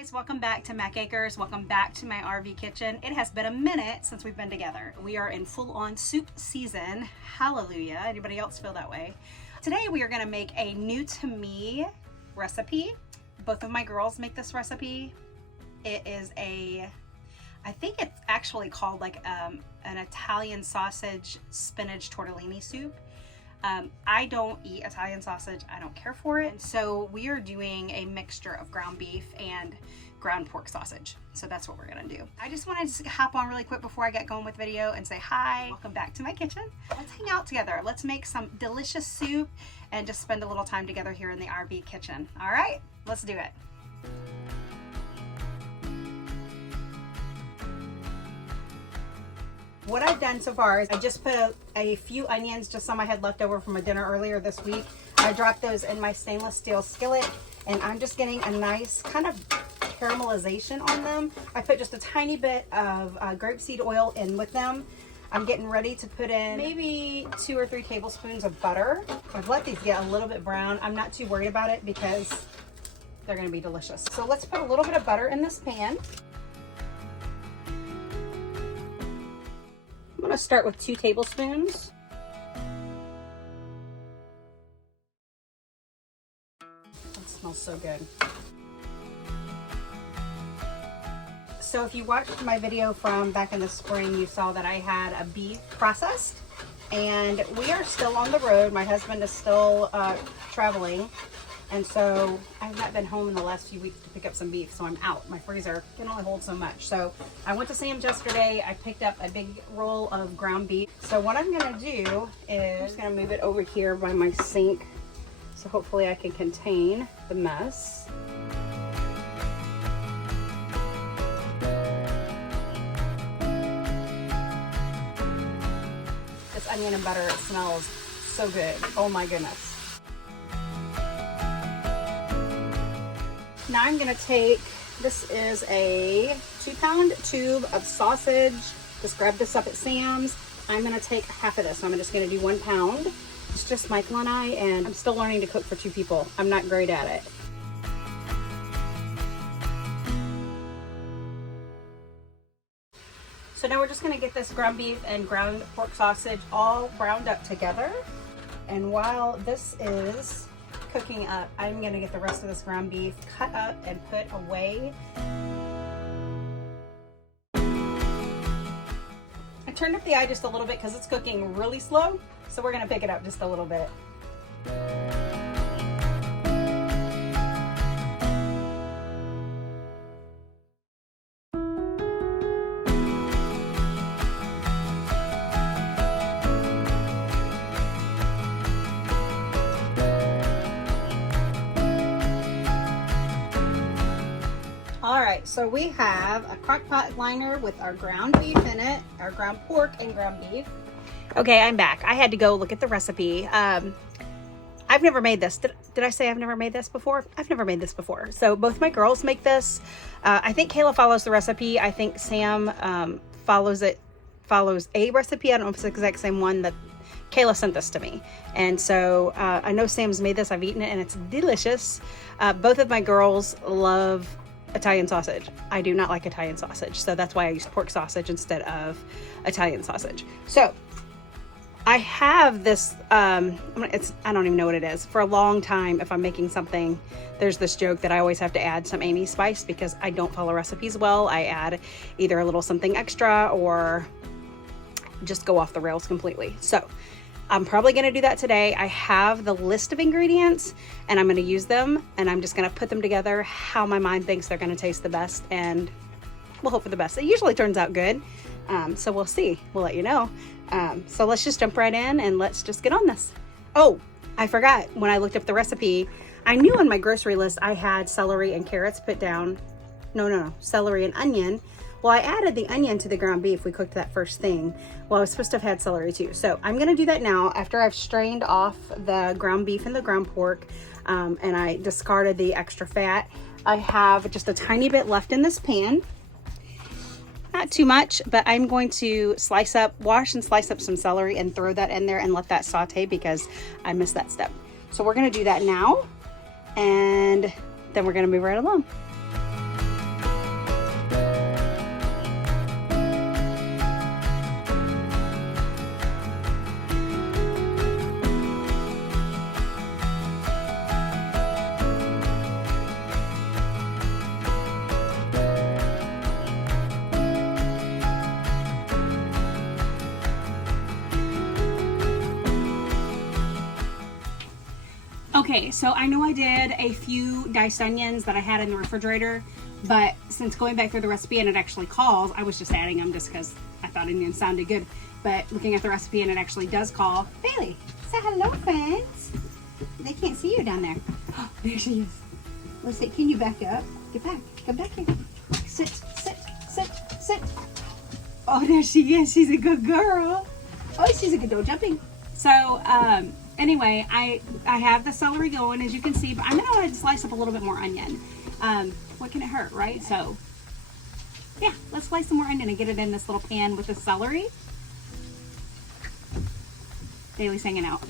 guys, welcome back to Mac Acres. Welcome back to my RV kitchen. It has been a minute since we've been together. We are in full-on soup season. Hallelujah. Anybody else feel that way? Today we are going to make a new to me recipe. Both of my girls make this recipe. It is I think it's actually called like an Italian sausage spinach tortellini soup. I don't eat Italian sausage. I don't care for it. So we are doing a mixture of ground beef and ground pork sausage. So that's what we're gonna do. I just wanted to hop on really quick before I get going with the video and say hi. Welcome back to my kitchen. Let's hang out together. Let's make some delicious soup and just spend a little time together here in the RV kitchen. All right, let's do it. What I've done so far is I just put a few onions, just some I had left over from a dinner earlier this week. I dropped those in my stainless steel skillet, and I'm just getting a nice kind of caramelization on them. I put just a tiny bit of grapeseed oil in with them. I'm getting ready to put in maybe 2 or 3 tablespoons of butter. I've let these get a little bit brown. I'm not too worried about it because they're gonna be delicious. So let's put a little bit of butter in this pan. I'm going to start with 2 tablespoons. That smells so good. So if you watched my video from back in the spring, you saw that I had a beef processed, and we are still on the road. My husband is still traveling, and so I've not been home in the last few weeks to pick up some beef, so I'm out. My freezer can only hold so much. So I went to Sam's yesterday. I picked up a big roll of ground beef. So what I'm gonna do is I'm just gonna move it over here by my sink, so hopefully I can contain the mess. This onion and butter, it smells so good. Oh my goodness. Now I'm gonna take, this is a 2-pound tube of sausage. Just grabbed this up at Sam's. I'm gonna take half of this. I'm just gonna do 1 pound. It's just Michael and I, and I'm still learning to cook for 2 people. I'm not great at it. So now we're just gonna get this ground beef and ground pork sausage all browned up together. And while this is cooking up, I'm gonna get the rest of this ground beef cut up and put away. I turned up the eye just a little bit because it's cooking really slow, so we're gonna pick it up just a little bit. Alright, so we have a crock pot liner with our ground beef in it, our ground pork and ground beef. Okay, I'm back. I had to go look at the recipe. I've never made this. Did I say I've never made this before? I've never made this before. So both my girls make this. I think Kayla follows the recipe. I think Sam follows a recipe. I don't know if it's the exact same one that Kayla sent this to me. And so I know Sam's made this. I've eaten it and it's delicious. Both of my girls love Italian sausage. I do not like Italian sausage, so that's why I used pork sausage instead of Italian sausage. So I have this, I don't even know what it is. For a long time, if I'm making something, there's this joke that I always have to add some Amy spice because I don't follow recipes well. I add either a little something extra or just go off the rails completely. So I'm probably gonna do that today. I have the list of ingredients and I'm gonna use them, and I'm just gonna put them together how my mind thinks they're gonna taste the best, and we'll hope for the best. It usually turns out good. So we'll see, we'll let you know. So let's just jump right in and let's just get on this. Oh, I forgot, when I looked up the recipe, I knew on my grocery list I had celery and carrots put down. No, celery and onion. Well, I added the onion to the ground beef. We cooked that first thing. Well, I was supposed to have had celery too. So I'm gonna do that now after I've strained off the ground beef and the ground pork, and I discarded the extra fat. I have just a tiny bit left in this pan. Not too much, but I'm going to wash and slice up some celery and throw that in there and let that saute because I missed that step. So we're gonna do that now, and then we're gonna move right along. Okay, so I know I did a few diced onions that I had in the refrigerator, but since going back through the recipe and it actually calls, I was just adding them just because I thought onions sounded good. But looking at the recipe and it actually does call. Bailey, say hello, friends. They can't see you down there. Oh, there she is. Let's see, can you back up? Get back, come back here. Sit, sit, sit, sit. Oh, there she is. She's a good girl. Oh, she's a good girl jumping. So, anyway, I have the celery going, as you can see, but I'm gonna go ahead and slice up a little bit more onion. What can it hurt, right? So, yeah, let's slice some more onion and get it in this little pan with the celery. Bailey's hanging out.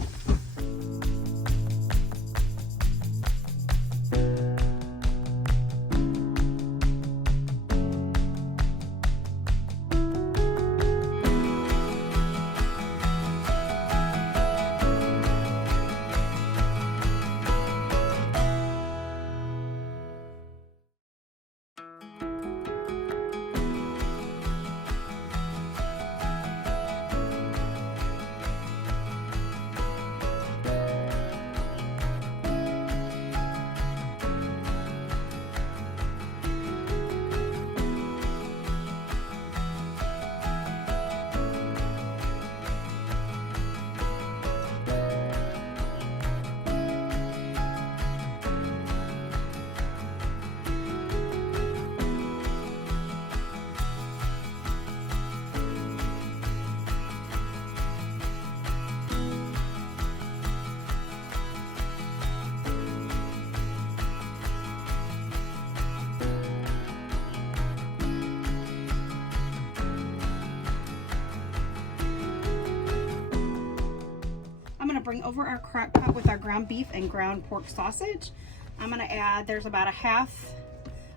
Bring over our crock pot with our ground beef and ground pork sausage. I'm going to add, there's about a half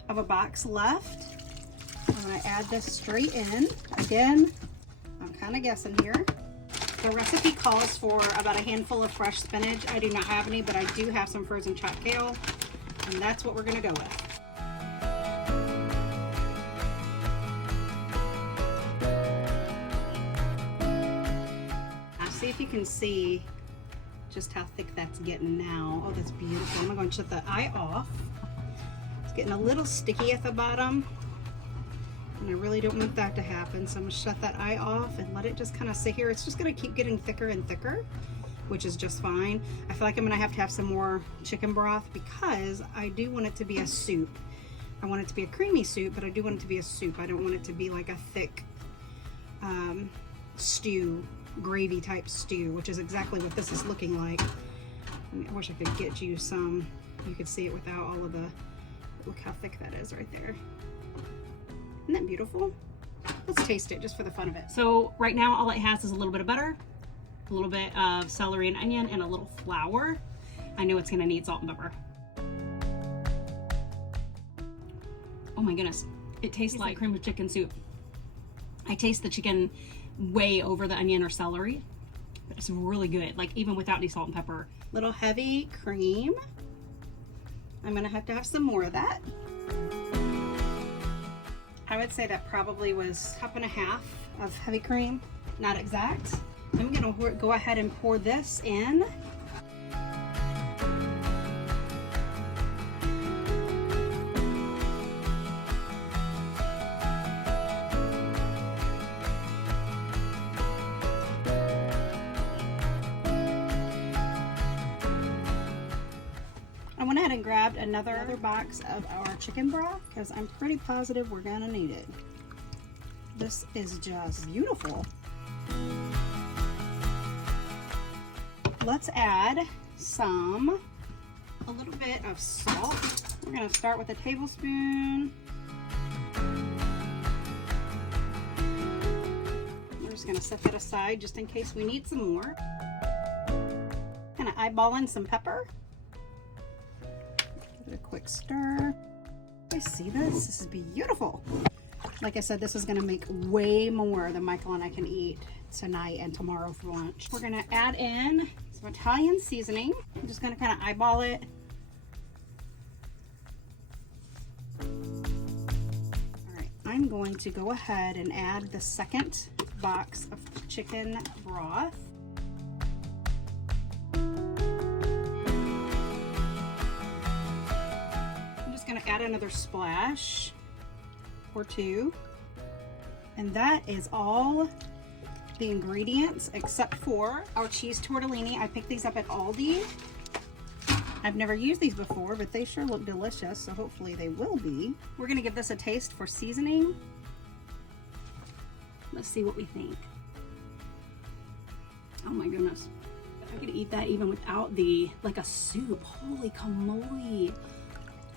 of a box left. I'm going to add this straight in. Again, I'm kind of guessing here. The recipe calls for about a handful of fresh spinach. I do not have any, but I do have some frozen chopped kale, and that's what we're going to go with. Now see if you can see just how thick that's getting now. Oh, that's beautiful. I'm going to shut the eye off. It's getting a little sticky at the bottom, and I really don't want that to happen, so I'm going to shut that eye off and let it just kind of sit here. It's just going to keep getting thicker and thicker, which is just fine. I feel like I'm going to have some more chicken broth because I do want it to be a soup. I want it to be a creamy soup, but I do want it to be a soup. I don't want it to be like a thick stew, gravy type stew, which is exactly what this is looking like. I wish I could get you some, you could see it without all of the, look how thick that is right there. Isn't that beautiful? Let's taste it just for the fun of it. So right now all it has is a little bit of butter, a little bit of celery and onion, and a little flour. I know it's gonna need salt and pepper. Oh my goodness, it tastes like cream of chicken soup. I taste the chicken way over the onion or celery, but it's really good, like even without any salt and pepper. Little heavy cream. I'm gonna have to have some more of that. I would say that probably was a cup and a half of heavy cream, not exact. I'm gonna go ahead and pour this in. I went ahead and grabbed another box of our chicken broth because I'm pretty positive we're gonna need it. This is just beautiful. Let's add a little bit of salt. We're gonna start with a tablespoon. We're just gonna set that aside just in case we need some more. Gonna eyeball in some pepper. Give it a quick stir. You see this? This is beautiful. Like I said, this is gonna make way more than Michael and I can eat tonight and tomorrow for lunch. We're gonna add in some Italian seasoning. I'm just gonna kind of eyeball it. All right, I'm going to go ahead and add the second box of chicken broth. another splash or two. And that is all the ingredients except for our cheese tortellini. I picked these up at Aldi. I've never used these before, but they sure look delicious, so hopefully they will be. We're gonna give this a taste for seasoning. Let's see what we think. Oh my goodness. I could eat that even without like a soup. Holy camoli.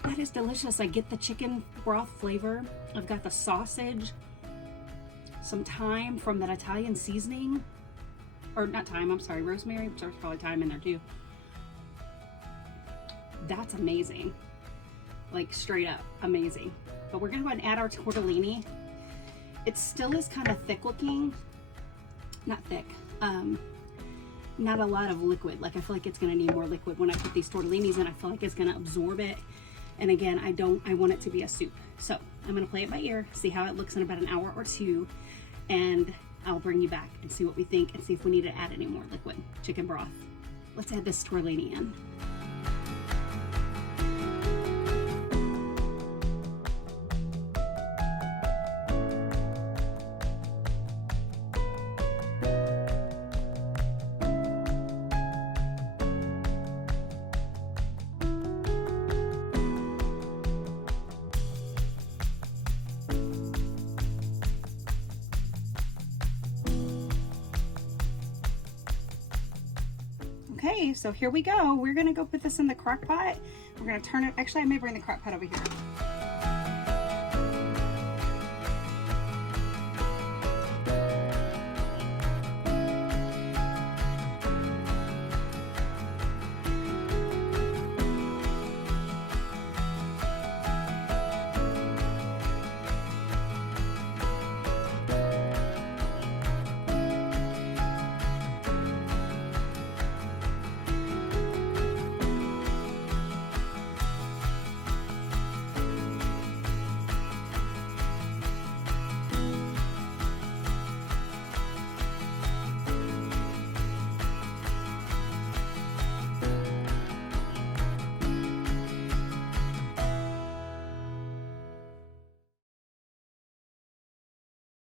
That is delicious. I get the chicken broth flavor. I've got the sausage, some thyme from that Italian seasoning. Or not thyme, I'm sorry, rosemary, which there's probably thyme in there too. That's amazing. Like straight up amazing. But we're gonna go ahead and add our tortellini. It still is kind of thick looking. Not thick. Not a lot of liquid. Like I feel like it's gonna need more liquid when I put these tortellinis in. I feel like it's gonna absorb it. And again, I want it to be a soup. So I'm gonna play it by ear, see how it looks in about an hour or two, and I'll bring you back and see what we think and see if we need to add any more liquid chicken broth. Let's add this tortellini in. Okay, so here we go. We're gonna go put this in the crock pot. We're gonna turn it, actually I may bring the crock pot over here.